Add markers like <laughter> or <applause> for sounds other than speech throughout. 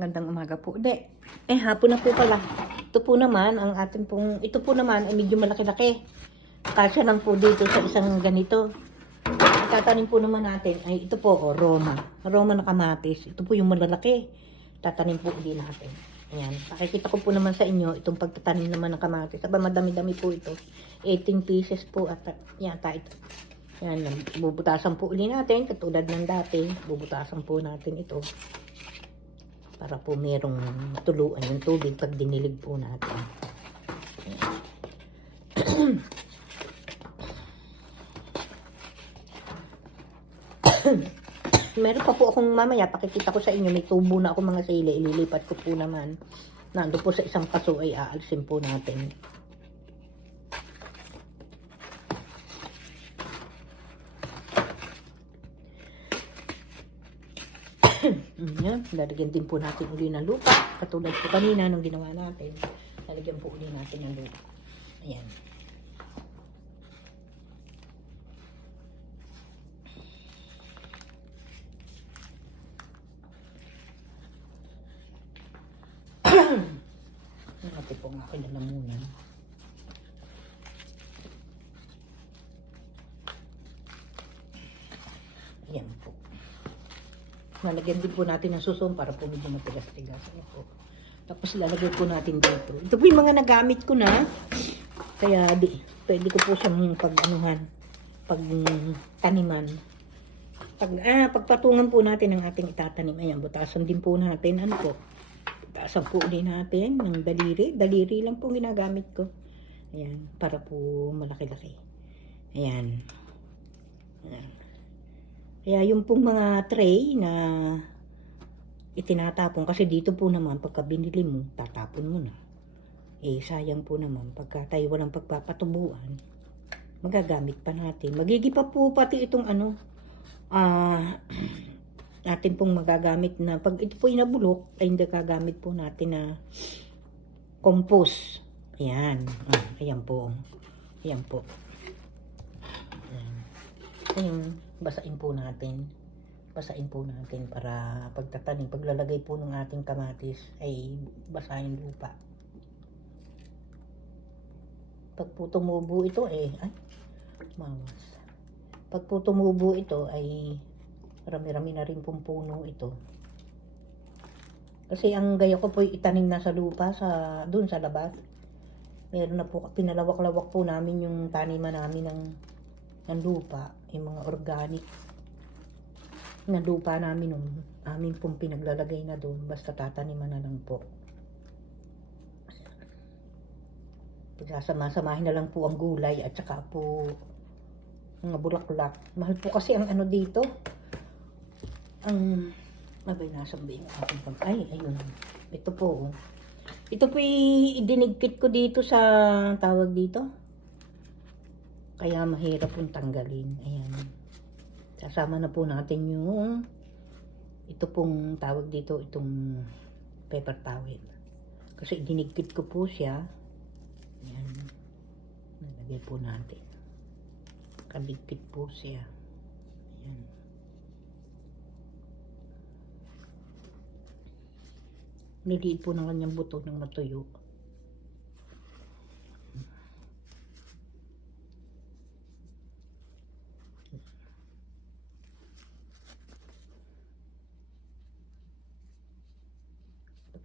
Gandang umaga po. Hindi. Eh, hapon na po pala. Ito po naman, ang ating pong, ito po naman ay medyo malaki-laki. Kasya lang po dito sa isang ganito. Tatanim po naman natin ay ito po, oh, Roma. Roma na kamatis. Ito po yung malalaki. Tatanim po ulit natin. Ayan. Pakikita ko po naman sa inyo itong pagtatanim naman ng kamatis. Aba, madami-dami po ito. 18 pieces po at yata ito. Yan, bubutasan po uli natin katulad ng dati. Bubutasan po natin ito para po merong tuluan yung tubig pag dinilig po natin. <coughs> Meron pa po akong mamaya, pakikita ko sa inyo, may tubo na ako mga sili, ililipat ko po naman. Nando po sa isang kaso ay aalsin po natin. Yan, lalagyan din po natin uli ng lupa. Katulad po kanina nung ginawa natin. Lalagyan po uli natin ng lupa. Ayan. <clears throat> Nakati po nga aking lalamunan. Ayan po. Lalagyan din po natin ng susun para po medyo matigas-tigas. Po. Tapos lalagay po natin dito. Ito po yung mga nagamit ko na. Kaya di, pwede ko po siyang pag-anuhan, pag-taniman. Pag, ah, pagpatungan po natin ang ating itatanim. Ayan, butasan din po natin. Ano po? Butasan po ulit natin ng daliri. Daliri lang po ginagamit ko. Ayan, para po malaki-laki. Ayan. Ayan. Kaya yung pong mga tray na itinatapon kasi dito po naman pagka binili mo, tatapon mo na. Eh sayang po naman pagka tayo walang pagpapatubuan, magagamit pa natin. Magigi pa po pati itong ano, ah, <clears throat> natin pong magagamit na pag ito po inabulok, ay hindi gagamit po natin na compost. Ayan. Ah, ayan po. Ayan po. Ayan. Ayan basain po natin. Basain po natin para pagtatanim, paglalagay po ng ating kamatis ay basahin lupa. Pag po tumubo ito eh, ay, mawas. Pag po tumubo ito ay rami-rami na rin pong puno ito. Kasi ang gaya ko po itanim na sa lupa, sa, dun sa labas. Meron na po, pinalawak-lawak po namin yung taniman namin ng ng lupa, yung mga organic na lupa namin nung amin pong pinaglalagay na doon, basta tataniman na lang po. Pagsasama-samahin na lang po ang gulay at saka po mga bulaklak. Mahal po kasi ang ano dito. Ang, abay, nasa ba yung aking pag... Ay, ayun. Ito po. oh. Ito po idinigpit ko dito sa tawag dito. Kaya mahirap pong tanggalin. Ayan. Sasama na po natin yung ito pong tawag dito, itong paper towel. Kasi dinigpit ko po siya. Ayan. Nalagay po natin. Kaligpit po siya. Ayan. Niliit po ng kanyang buto ng matuyo.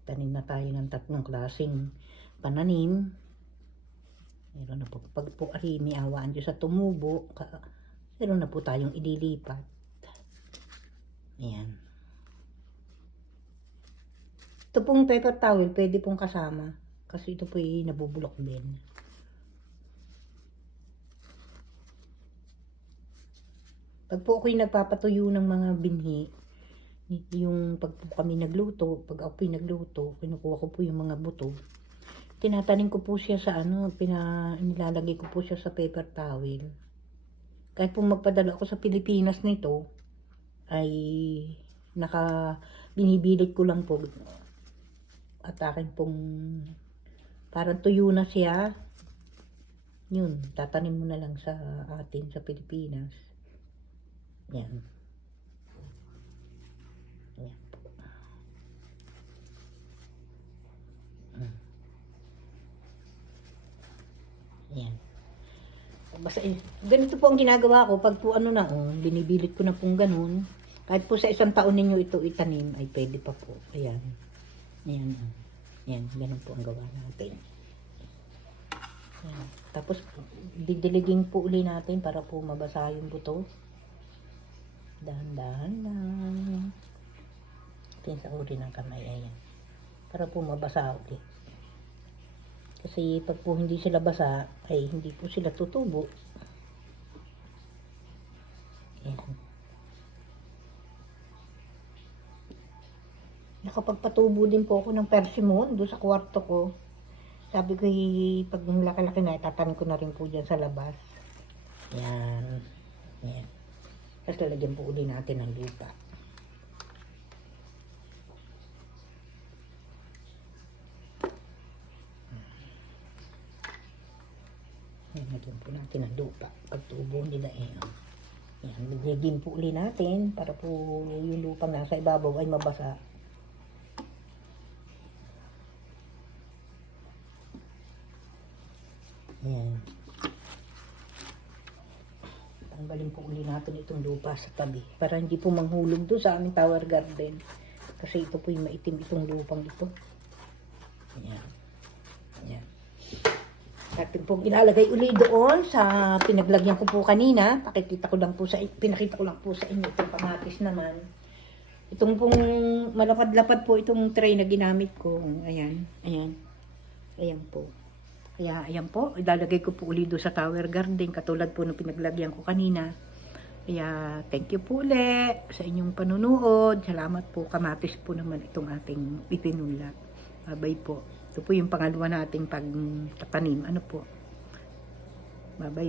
Tanim na tayo ng tatlong klaseng pananim. Meron na po. Pag po ari may awaan Diyos sa tumubo, meron na po tayong ililipat. Ayan. Ito pong paper towel, pwede pong kasama. Kasi ito po ay nabubulok din. Pag po ako'y nagpapatuyo ng mga binhi, yung pag kami nagluto, pag ako nagluto, kinukuha ko po yung mga buto. Tinatanim ko po siya sa ano, pina, nilalagay ko po siya sa paper towel. Kahit po magpadala ako sa Pilipinas nito, ay naka, binibilit ko lang po. At akin pong, parang tuyo na siya. Yun, tatanim mo na lang sa atin sa Pilipinas. Yan. Mm. Ayan. Basta, eh, ganito po ang ginagawa ko. Pag po ano na, oh, binibilit ko na pong ganun. Kahit po sa isang taon ninyo ito itanim, ay pwede pa po. Ayan. Ayan. Oh. Ayan. Ganun po ang gawa natin. Ayan. Tapos, didiligin po uli natin para po mabasa yung buto. Dahan-dahan lang. Pinsa uri ng kamay. Ayan. Para po mabasa ulit. Kasi pag po hindi sila basa, ay hindi po sila tutubo. Ayan. Nakapagpatubo din po ako ng persimmon doon sa kwarto ko. Sabi ko, "Eh, pag laki-laki na, itatanim ko na rin po dyan sa labas. Yan. Yan. Tapos lalagyan po uli natin ng lupa. Lagyan po natin ng lupa. Pagtubo nila eh. oh. Yan, lagyan po uli natin para po yung lupang nasa ibabaw ay mabasa. Yan. Tanggalin po uli natin itong lupa sa tabi para hindi po manghulog doon sa aming tower garden. Kasi ito po yung maitim itong lupang ito. Yan. Yan. Atin pong ilalagay uli doon sa pinaglagyan ko po kanina. Pakikita ko lang po sa pinakita ko lang po sa inyo itong kamatis naman. Itong pong malapad-lapad po itong tray na ginamit ko. Ayan, ayan. Ayan po. Kaya ayan po, ilalagay ko po uli doon sa tower garden katulad po ng pinaglagyan ko kanina. Kaya thank you po uli sa inyong panunood. Salamat po. Kamatis po naman itong ating ipinula. Bye po. Ito po yung pangalawa nating pagtatanim. Ano po? Bye-bye.